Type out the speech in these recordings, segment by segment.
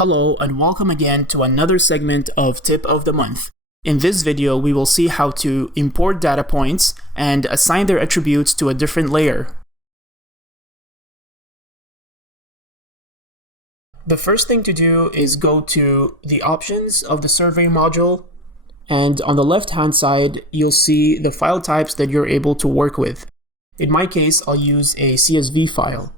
Hello and welcome again to another segment of Tip of the Month. In this video, we will see how to import data points and assign their attributes to a different layer. The first thing to do is go to the options of the survey module, and on the left-hand side, you'll see the file types that you're able to work with. In my case, I'll use a CSV file.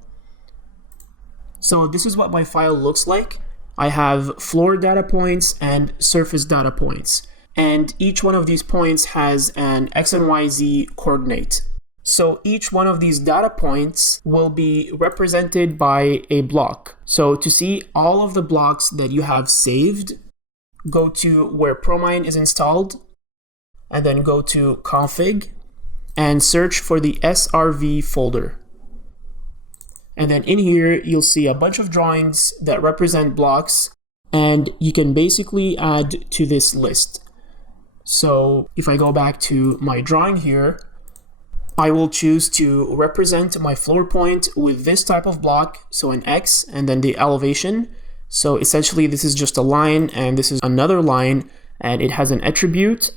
So this is what my file looks like. I have floor data points and surface data points, and each one of these points has an X and Y, Z coordinate. So each one of these data points will be represented by a block. So to see all of the blocks that you have saved, go to where Promine is installed, and then go to Config, and search for the SRV folder. And then in here, you'll see a bunch of drawings that represent blocks, and you can basically add to this list. So if I go back to my drawing here, I will choose to represent my floor point with this type of block, so an X, and then the elevation. So essentially, this is just a line, and this is another line, and it has an attribute.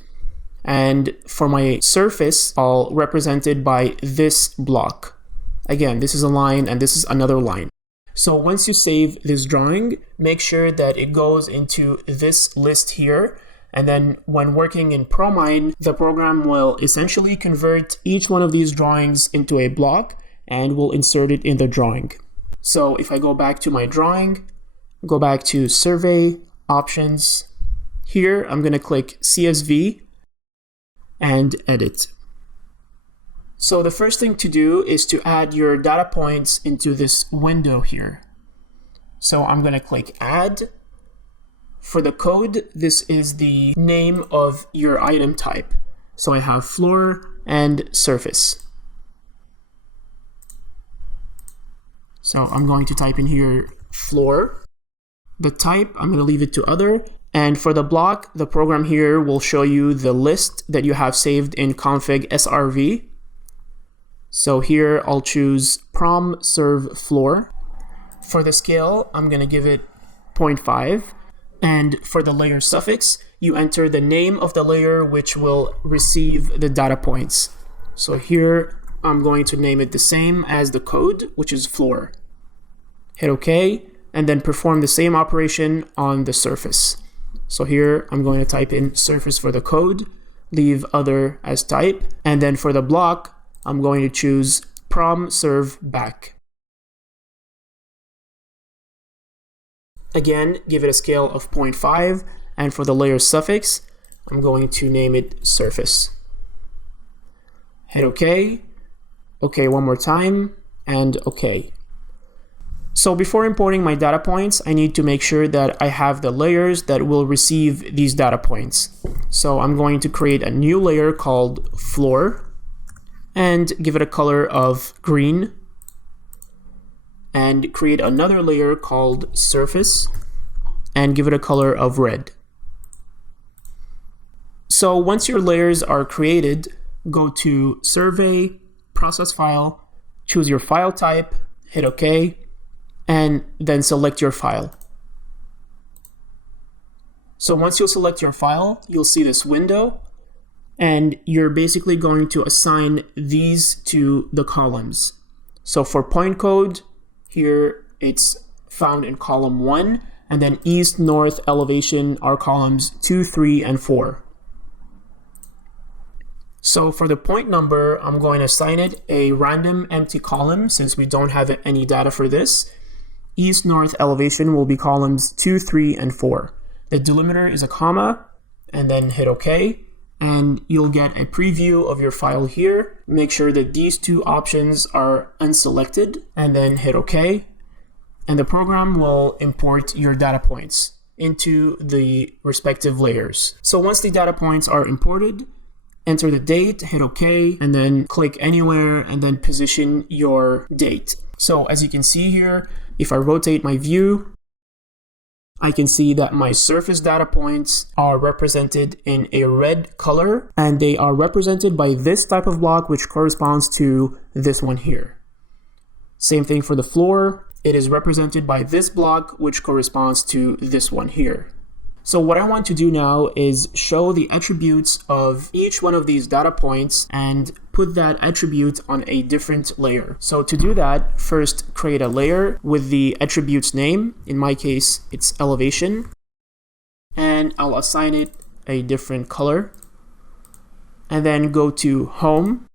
And for my surface, I'll represent it by this block. Again, this is a line, and this is another line. So once you save this drawing, make sure that it goes into this list here. And then when working in Promine, the program will essentially convert each one of these drawings into a block and will insert it in the drawing. So if I go back to my drawing, go back to Survey, Options. Here, I'm going to click CSV and Edit. So the first thing to do is to add your data points into this window here. So I'm going to click Add. For the code, this is the name of your item type. So I have floor and surface. So I'm going to type in here floor. The type, I'm going to leave it to other. And for the block, the program here will show you the list that you have saved in config SRV. So here I'll choose prom serve floor. For the scale, I'm going to give it 0.5. And for the layer suffix, you enter the name of the layer which will receive the data points. So here, I'm going to name it the same as the code, which is floor. Hit OK, and then perform the same operation on the surface. So here, I'm going to type in surface for the code, leave other as type, and then for the block, I'm going to choose prom serve back. Again, give it a scale of 0.5, and for the layer suffix, I'm going to name it surface. Hit OK, OK one more time, and OK. So before importing my data points, I need to make sure that I have the layers that will receive these data points. So I'm going to create a new layer called floor, and give it a color of green. And create another layer called surface and give it a color of red. So once your layers are created, go to Survey, Process File, choose your file type, hit OK, and then select your file. So once you select your file, you'll see this window, and you're basically going to assign these to the columns. So for point code, here it's found in column 1, and then east, north, elevation are columns 2, 3, and 4. So for the point number, I'm going to assign it a random empty column since we don't have any data for this. East, north, elevation will be columns 2, 3, and 4. The delimiter is a comma, and then hit OK. And you'll get a preview of your file here. Make sure that these two options are unselected, and then hit OK. And the program will import your data points into the respective layers. So once the data points are imported, enter the date, hit OK, and then click anywhere, and then position your date. So as you can see here, if I rotate my view, I can see that my surface data points are represented in a red color, and they are represented by this type of block, which corresponds to this one here. Same thing for the floor. it is represented by this block, which corresponds to this one here. So what I want to do now is show the attributes of each one of these data points and put that attribute on a different layer. So to do that, first create a layer with the attribute's name. In my case, it's elevation. And I'll assign it a different color. And then go to Home.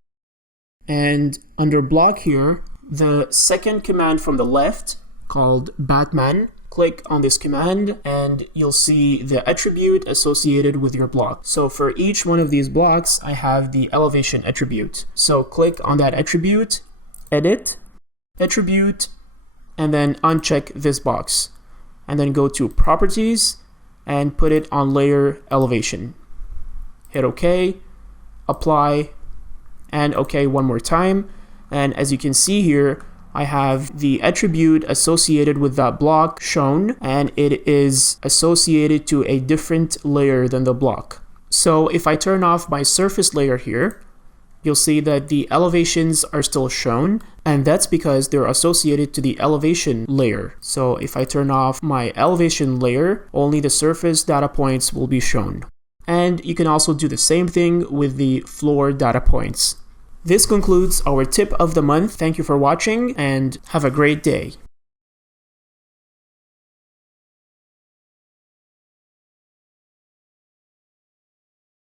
And under block here, the second command from the left, called Batman, click on this command and you'll see the attribute associated with your block. So for each one of these blocks, I have the elevation attribute. So click on that attribute, edit, attribute, and then uncheck this box. And then go to properties and put it on layer elevation. Hit OK, apply, and OK one more time. And as you can see here, I have the attribute associated with that block shown, and it is associated to a different layer than the block. So if I turn off my surface layer here, you'll see that the elevations are still shown, and that's because they're associated to the elevation layer. So if I turn off my elevation layer, only the surface data points will be shown. And you can also do the same thing with the floor data points. This concludes our tip of the month. Thank you for watching and have a great day.